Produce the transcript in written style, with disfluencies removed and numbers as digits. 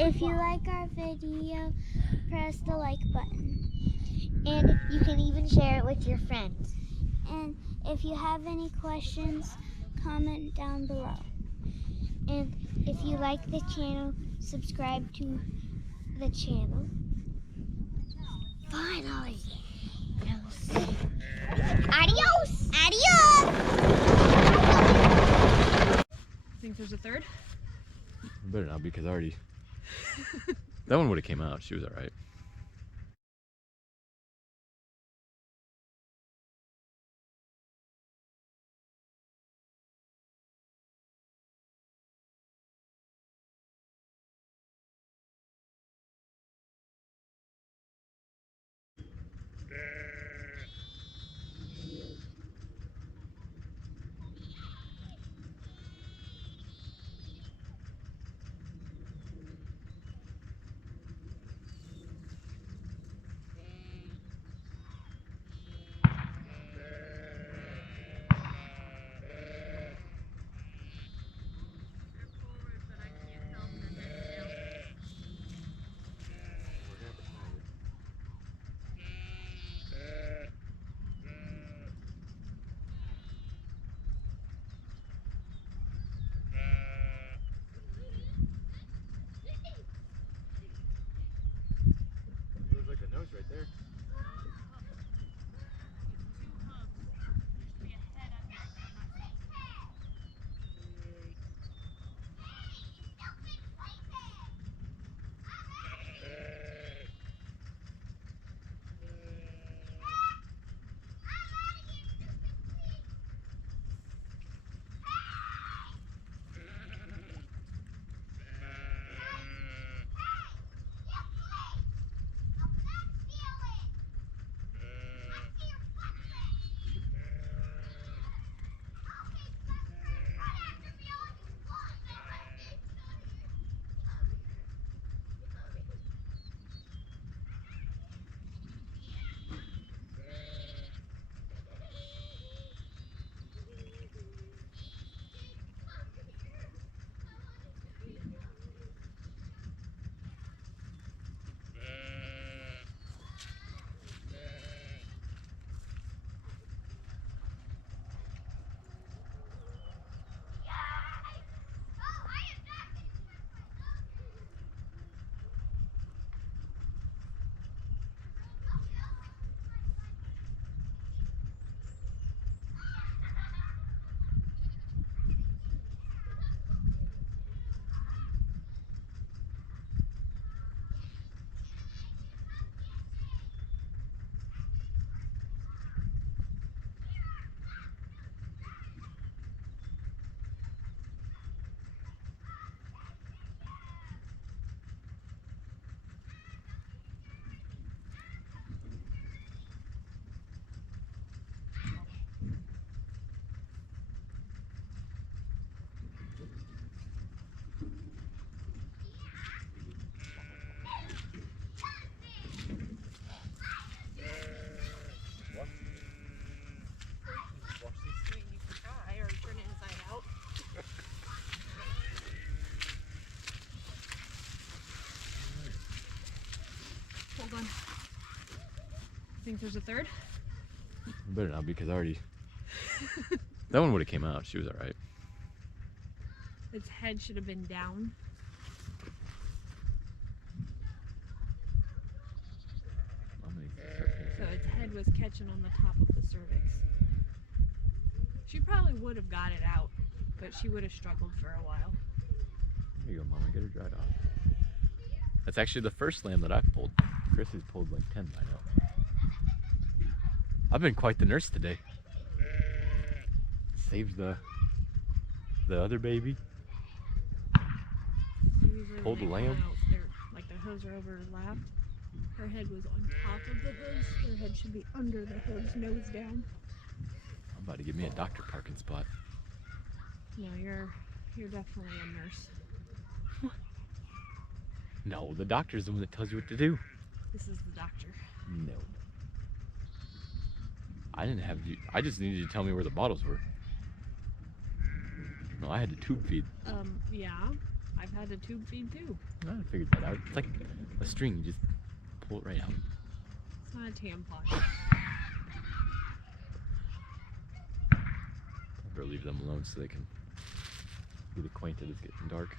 If you like our video, press the like button. And you can even share it with your friends. And if you have any questions, comment down below. And if you like the channel, subscribe to the channel. Finally. Adios. Adios. Think there's a third? Better not, because I already that one would have came out. She was all right. There's like a nose right there. Hold on. Think there's a third? Better not, because I already that one would have came out. She was all right. Its head should have been down. So its head was catching on the top of the cervix. She probably would have got it out, but she would have struggled for a while. There you go, Mama. Get her dried off. That's actually the first lamb that I've pulled. Chris has pulled like 10 by now. I've been quite the nurse today. Saved the other baby. Usually Pulled the when they lamb. come out, like the hooves are overlapped. Her head was on top of the hooves. Her head should be under the hooves, nose down. I'm about to give me a Dr. Parkin spot. No, you're definitely a nurse. No, the doctor's the one that tells you what to do. This is the doctor. No. I didn't have you. I just needed you to tell me where the bottles were. No, I had to tube feed. Yeah. I've had to tube feed too. I figured that out. It's like a string, you just pull it right out. It's not a tampon. I better leave them alone so they can get acquainted. It's getting dark.